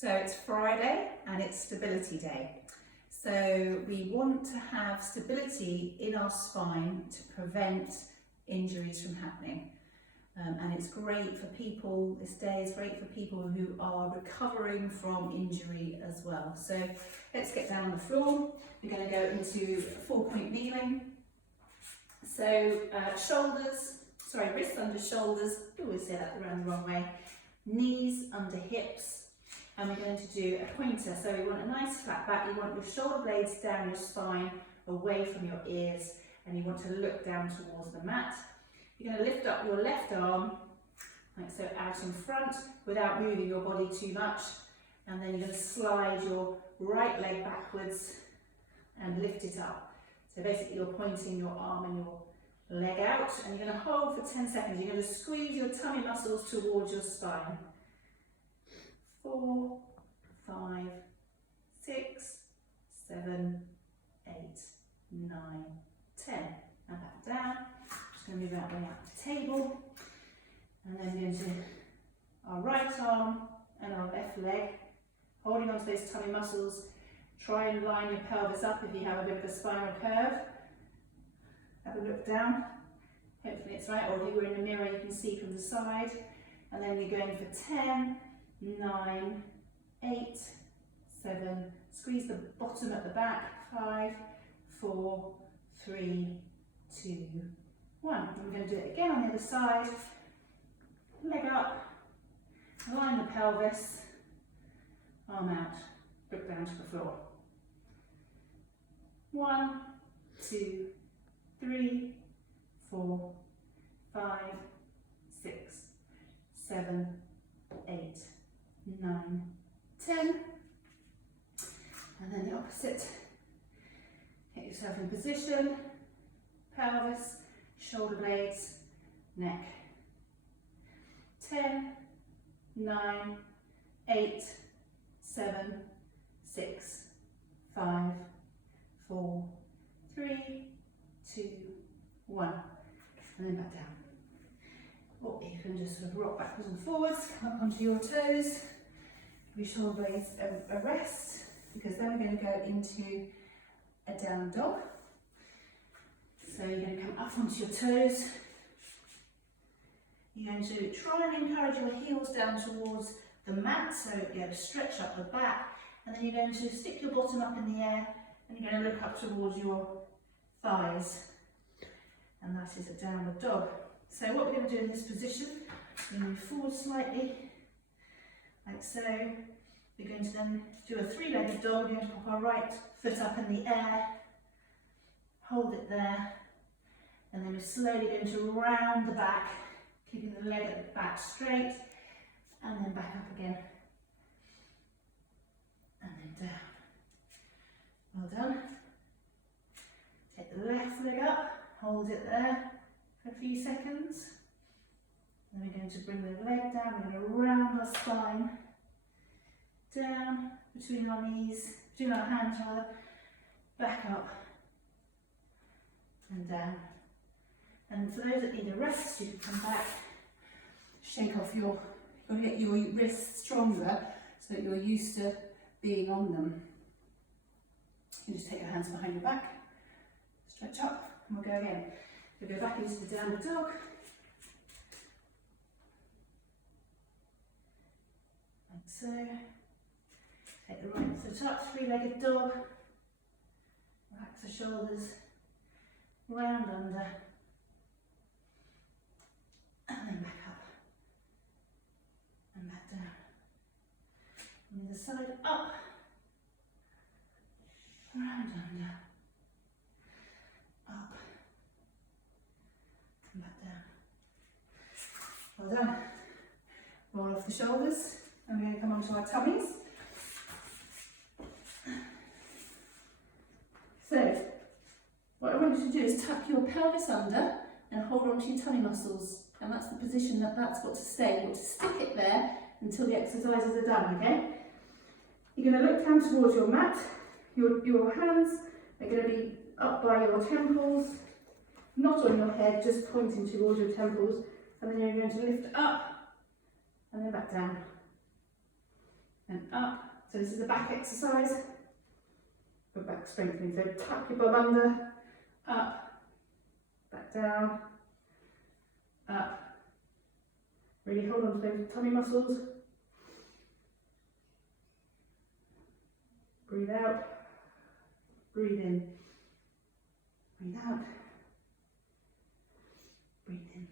So it's Friday and it's Stability Day. So we want to have stability in our spine to prevent injuries from happening. And it's great for people, this day is great for people who are recovering from injury as well. So let's get down on the floor. We're going to go into 4-point kneeling. So wrists under shoulders, I always say that around the wrong way. Knees under hips. And we're going to do a pointer. So we want a nice flat back. You want your shoulder blades down your spine, away from your ears, and you want to look down towards the mat. You're going to lift up your left arm, like so, out in front, without moving your body too much. And then you're going to slide your right leg backwards and lift it up. So basically you're pointing your arm and your leg out, and you're going to hold for 10 seconds. You're going to squeeze your tummy muscles towards your spine. 4, 5, 6, 7, 8, 9, 10. And back down. Just going to move that way out to the table. And then we're going to our right arm and our left leg, holding onto those tummy muscles. Try and line your pelvis up if you have a bit of a spinal curve. Have a look down. Hopefully it's right, or if you were in the mirror you can see from the side. And then we're going for 10, 9, 8, 7, squeeze the bottom at the back, 5, 4, 3, 2, 1. And we're going to do it again on the other side. Leg up, align the pelvis, arm out, look down to the floor. 1, 2, 3, 4, 5, 6, 7, 8, 9, 10. And then the opposite. Get yourself in position, pelvis, shoulder blades, neck. 10, 9, 8, 7, 6, 5, 4, 3, 2, 1. And then back down. Or you can just sort of rock backwards and forwards, come up onto your toes. Your shoulder blades a rest, because then we're going to go into a down dog. So you're going to come up onto your toes. You're going to try and encourage your heels down towards the mat, so you know, stretch up the back, and then you're going to stick your bottom up in the air, and you're going to look up towards your thighs, and that is a downward dog. So what we're going to do in this position, we're going to move forward slightly, like so. We're going to then do a 3-legged dog. We're going to pop our right foot up in the air, hold it there, and then we're slowly going to round the back, keeping the leg at the back straight, and then back up again, and then down. Well done. Take the left leg up, hold it there for a few seconds. Then we're going to bring the leg down, we're going to round our spine, down, between our knees, between our hands rather, back up, and down. And for those that need a rest, you can come back, shake off you've got to get your wrists stronger so that you're used to being on them. You can just take your hands behind your back, stretch up, and we'll go again. We'll go back into the downward dog. Like so. Take the right foot up, 3-legged dog. Relax the shoulders, round under. And then back up, and back down. On the other side, up, round under, up, and back down. Well done. Roll off the shoulders, and we're going to come onto our tummies. So, what I want you to do is tuck your pelvis under and hold on to your tummy muscles. And that's the position that's got to stay. You've got to stick it there until the exercises are done, okay? You're going to look down towards your mat. Your hands are going to be up by your temples, not on your head, just pointing towards your temples. And then you're going to lift up and then back down. and up. So this is a back exercise for back strengthening. So tuck your bum under, up, back down, up. Really hold on to those tummy muscles. Breathe out, breathe in, breathe out, breathe in.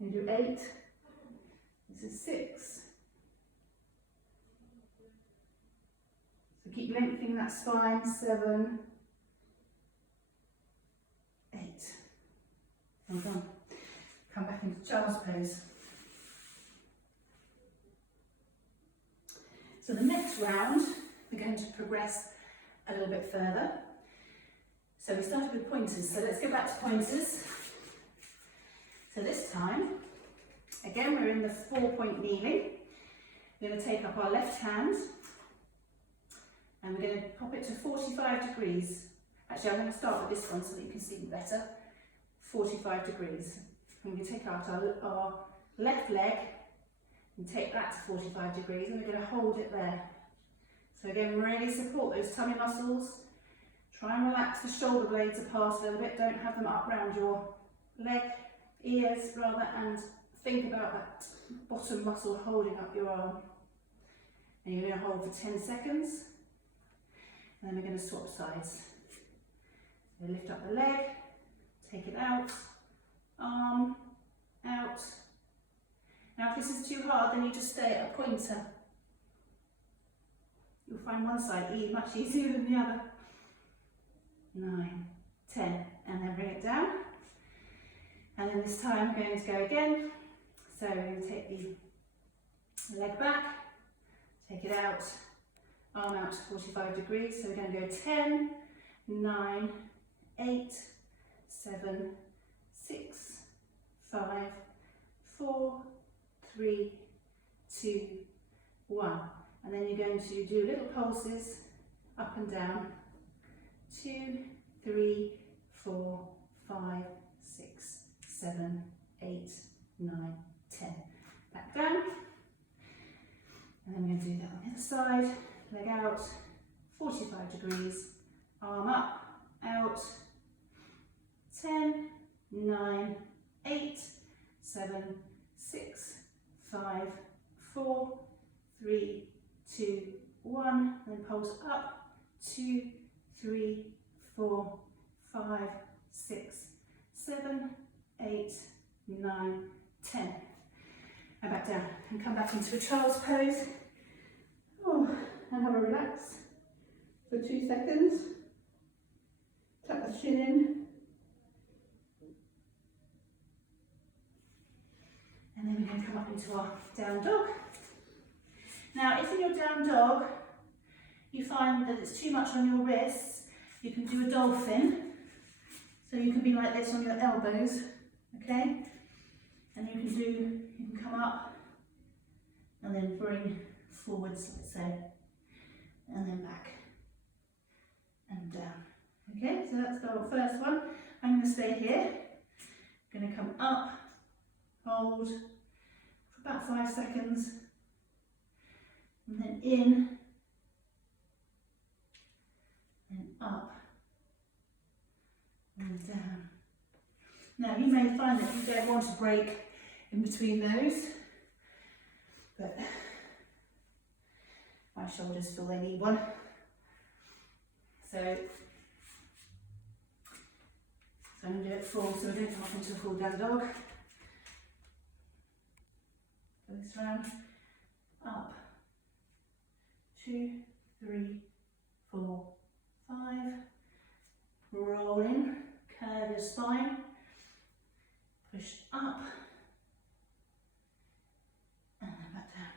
You do 8, this is 6. So keep lengthening that spine, 7, 8. Well done. Come back into child's pose. So the next round, we're going to progress a little bit further. So we started with pointers, so let's go back to pointers. So this time, again, we're in the 4-point kneeling. We're going to take up our left hand and we're going to pop it to 45 degrees. Actually, I'm going to start with this one so that you can see better. 45 degrees. And we're going to take out our left leg and take that to 45 degrees and we're going to hold it there. So again, really support those tummy muscles. Try and relax the shoulder blades apart a little bit. Don't have them up round your leg, ears rather, and think about that bottom muscle holding up your arm. And you're going to hold for 10 seconds. And then we're going to swap sides. So lift up the leg, take it out, arm, out. Now if this is too hard, then you just stay at a pointer. You'll find one side much easier than the other. 9, 10, and then bring it down. And then this time we're going to go again. So we're going to take the leg back, take it out, arm out to 45 degrees. So we're going to go 10, 9, 8, 7, 6, 5, 4, 3, 2, 1. And then you're going to do little pulses up and down. 2, 3, 4, 5, 6, 7, 8, 9, 10. Back down. And then we're going to do that on the other side. Leg out, 45 degrees. Arm up, out. 10, 9, 8, 7, 6, 5, 4, 3, 2, 1. Then pulse up. 2, 3, 4, 5, 6, 7, 8, 9, 10. And back down and come back into a child's pose. Oh, and have a relax for 2 seconds. Tuck the chin in. And then we're going to come up into our down dog. Now, if in your down dog you find that it's too much on your wrists, you can do a dolphin. So you can be like this on your elbows, okay? And you can come up and then bring forwards, let's say, and then back and down. Okay, so that's our first one. I'm going to stay here. I'm going to come up, hold for about 5 seconds, and then in, and up, and down. Now you may find that you don't want to break in between those, but my shoulders feel they need one. So I'm going to do it full, so we're going to come up into a full down dog. Go this round, up, 2, 3, 4, 5, roll in, curve your spine, push up, and then back down.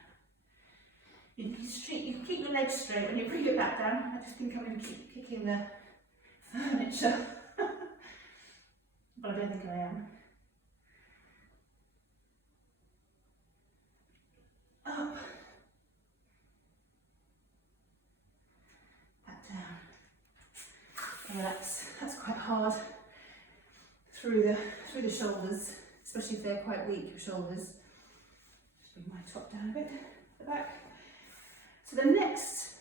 You can keep your legs straight when you bring it back down. I just think I'm going to keep kicking the furniture, but I don't think I am. Up, back down. And that's quite hard through the shoulders, especially if they're quite weak, your shoulders. Just bring my top down a bit. back. So the next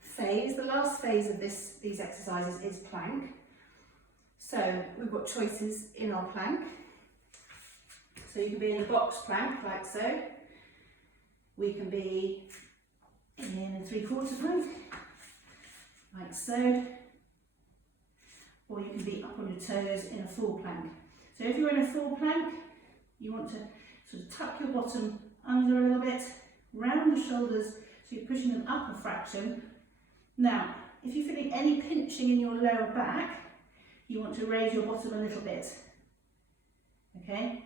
phase, the last phase of these exercises is plank. So we've got choices in our plank. So you can be in a box plank, like so. We can be in a 3/4 plank, like so. Or you can be up on your toes in a full plank. So if you're in a full plank, you want to sort of tuck your bottom under a little bit, round the shoulders, so you're pushing them up a fraction. Now, if you're feeling any pinching in your lower back, you want to raise your bottom a little bit. Okay?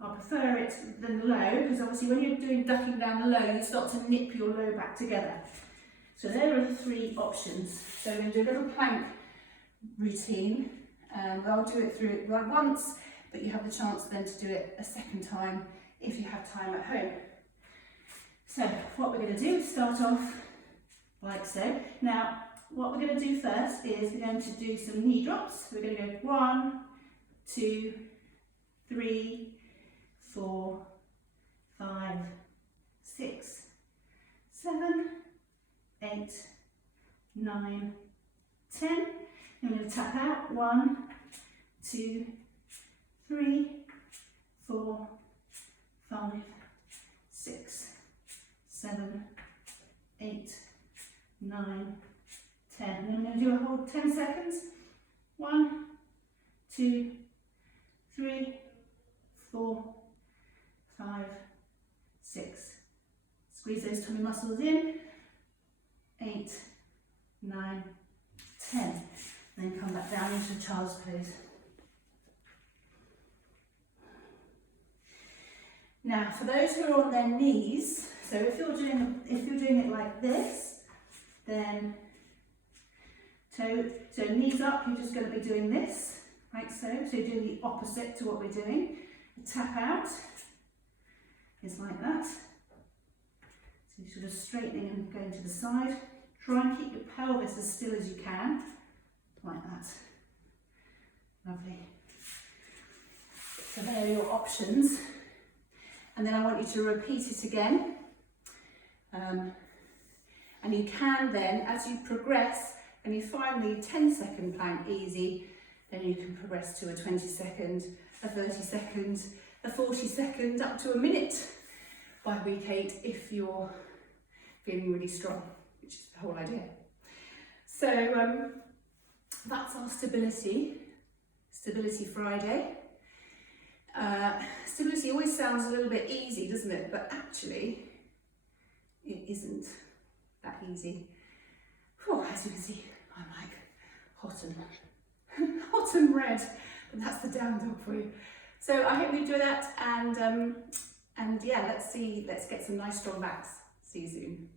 I prefer it than low, because obviously when you're doing ducking down the low, you start to nip your low back together. So there are the 3 options. So we're going to do a little plank routine. I'll do it through it once, but you have the chance then to do it a second time if you have time at home. So what we're going to do is start off like so. Now, what we're going to do first is we're going to do some knee drops. We're going to go 1, 2, 3, 4, 5, 6, 7, 8, 9, 10. I'm going to tap out 1, 2, 3, 4, 5, 6, 7, 8, 9, 10. And then I'm going to do a hold 10 seconds. 1, 2, 3, 4, 5, 6. Squeeze those tummy muscles in. 8, 9, 10. And then come back down into child's pose. Now, for those who are on their knees, so if you're doing it like this, then so knees up, you're just going to be doing this, like so. So you're doing the opposite to what we're doing. The tap out is like that. So you're sort of straightening and going to the side. Try and keep your pelvis as still as you can, like that. Lovely. So there are your options. And then I want you to repeat it again. And you can then, as you progress, and you find the 10-second plank easy, then you can progress to a 20-second, a 30-second, a 40-second, up to a minute by week 8 if you're feeling really strong, which is the whole idea. So that's our Stability Friday. Stability always sounds a little bit easy, doesn't it? But actually, it isn't that easy. Whew, as you can see, I'm like hot and red, but that's the down dog for you. So I hope you enjoy that, and yeah, let's get some nice strong backs. See you soon.